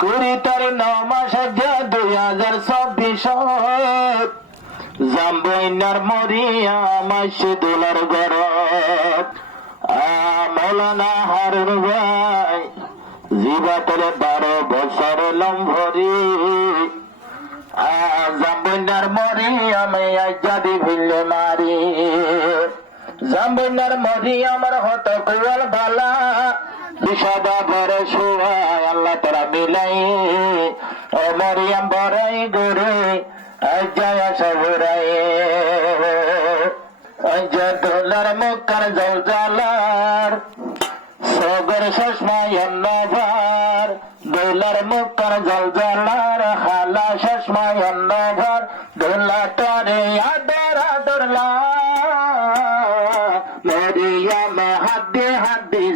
2024 জাম্বইনার মরিয়াম আইসে দোলার ঘরত মৌলানা হারুন ভাই জীবাতের 12 বছর লম্ভরি জাম্বইনার মরিয়াম আইজাদি ভিলে মারি জাম্বইনার মরিয়ামর হত কুয়াল বালা বিষাদা ভরে শুয়ায় আল্লাহ তোরা মিলাই ও মরিয়াম বড়াই গরে জয় সবরাই দোলার মুখার জলজালার সগর শশমায়ন্নভার দোলার মুখার জলজালার হালা শশমায়ন্নভার দোলা তরে আদর আদরলা মরিয়াম হাদ্দি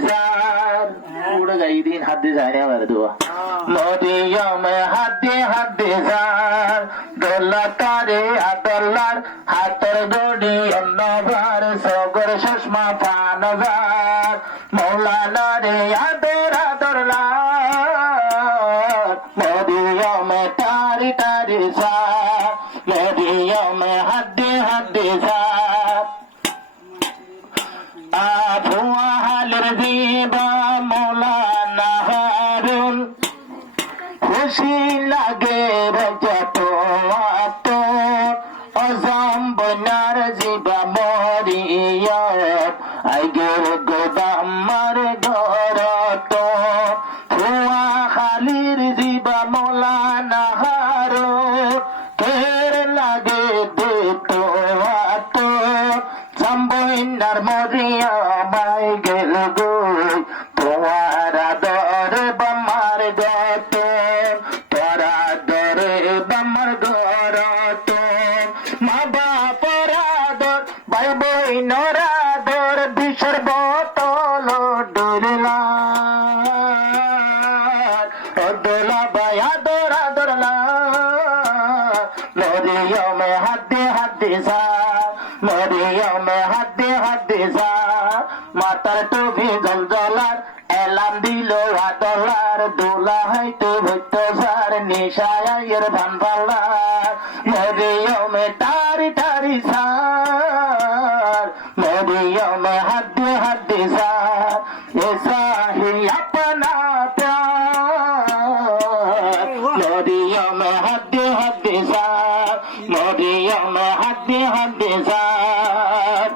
যার উড়ে যাই দিন হাদ্দি যায় না আমার দোয়া মরিয়াম হাদ্দি যার দোলা তরে আদরলার হাতের গড়ি অন্নভার সগর শশমা পানভার মৌলানা রে আদর আদরলা মরিয়ম তারি তারি সা মরিয়ম হাদ্দি সা আফুয়া হালের দিবা মৌলানা হারুন খুশি লাগে রজত আতো অজাম্বনার জিবা মরিয়ত আইগের গোদামার ঘরত ফুয়া খালির জিবা মৌলানা হারো কের লাগে দেতো আতো জাম্বইনার মরিয়ম আইগের গই তোমার আদর বামার গত তোরা দরে বামার ঘরত মা বাপর আদর ভাই বইনর আদর বিষর বোতল ডুরলা দোলা ভাই আদর আদরলা মরিয়ম হাদ্দি সা মরিয়ম হাদ্দি সা মাতার টুপি জলজলার এলাম দিল আদলার দোলা হইতো ভৈত সার নিশায়ের ভান পাল্লার মরিয়ম তারি তারি সার মরিয়ম হাদ্দি সার এসা হি আপনা প্যার মরিয়ম হাদ্দি সার মরিয়ম হাদ্দি সার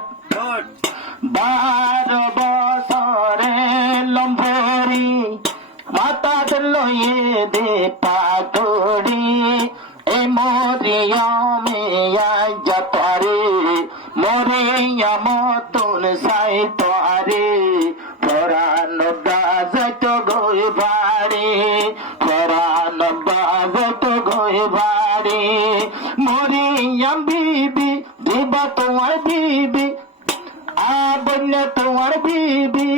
12 বছরে লম্ভরি মাতাদ লয়ে দে পাতড়ি এ মরিয়মে আইজাতরে মরিয়ম তুন সাইতরে পরান দাজত গই বাড়ি পরান দাজত গই বাড়ি মরিয়ম বিবি দিবা তোমার বিবি আবন্য তোমার বিবি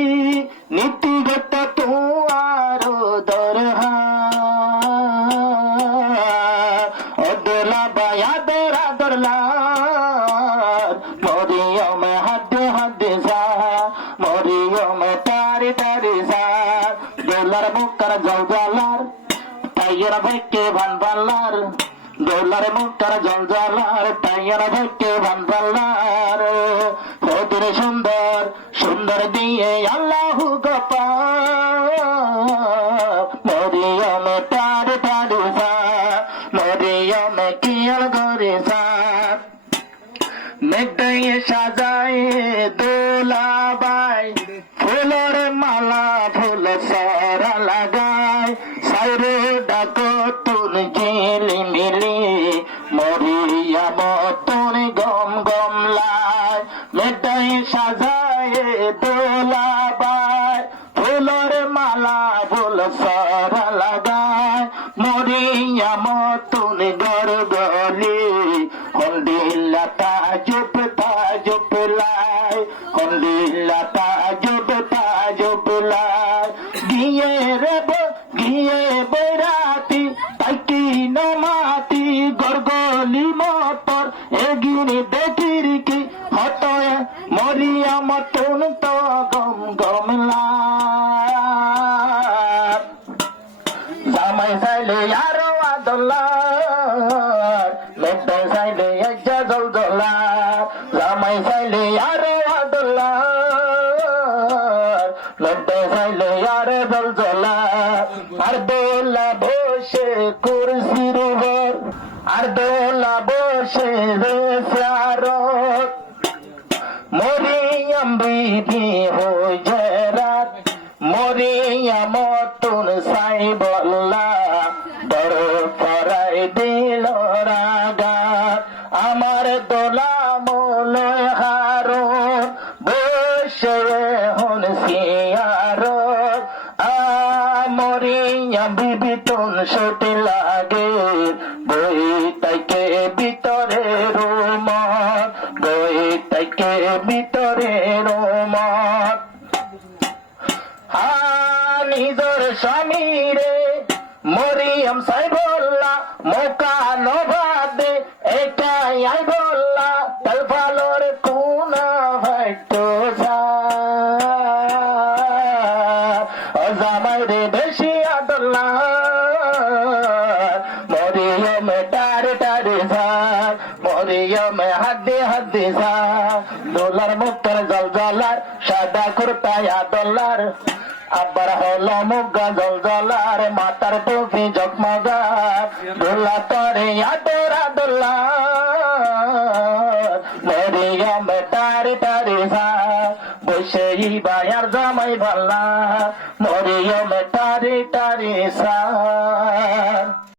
নীতিগত তোমার দরহা দোলা বায়া দরা দরলা মরিয়ম হাদ্দি সা মরিয়ম তারি তারি সা দোলার মুখার জলজালার টাইয়ের ভাইকে ভান পাল্লার দোলার মুখার জলজালার টাইয়ের ভাইকে ভান পাল্লার কত সুন্দর সুন্দর দিয়ে আল্লাহু গপা মরিয়ম তারি তারি সা মরিয়ম কিয়াল গরে সা মেঘে সাজায় দোলাবাই ফুলের মালা ফুল সরা লাগায় সাইরে ডাকো তুন গেলি মিলি মরিয়ম তুন গম গম লাই মেঘে সাজায় দোলাবাই ফুলের মালা ফুল সরা লাগায় মরিয়ম তুন গর গলি হন্দিল্লা তাজুব লাই হন্দিল্লা তাজুব লাই গিয়ে বৈরাতি তাইকি নমাতি গরগলি মতর এগিনি দেখির কি হতয় মরিয়ম তুন তো গম গম লা জামাই চাইলে আরো আদল্লার মেটে চাইলে এজ্জা জলজলার জামাই চাইলে আরো আদল্লার মেটে চাইলে আরে জলজলার আর দোলা বসে কুরসির উপর আর দোলা বসে রেসারত মরিয়াম বিবি হয়ে রাত মরিয়াম তুন সাই বল্লা বড় ফরাই দিল রাগাত আমার দোলা মনে হারুন বসে হন সিয়ারত মরিয়াম বিবি তুন ছুটি লাগে বই তাইকে ভিতরে রুমত বই তাইকে ভিতরে রুমত নিজর স্বামী রে মরিয়ম সাই বললা মোকা নবাদে এটাই আই বললা তাল ভালোর কোনা ভাইটো জামাই রে বেশি আদল্লা মরিয়ম টারে টারে ঝাল মরিয়ম হাড্ডি হাড্ডি ঝাল দোলার মুক্তার জল জলার সাদা কুর্তায় আদল্লার আব্বার হলো মুগা জল জলার মাতার টুপি জগমগার দোলা তরে আদর আদল্লার মরিয়ম টারে টারে ঝাল বসে বায়ার জামাই ভাল্লা মরিয়ম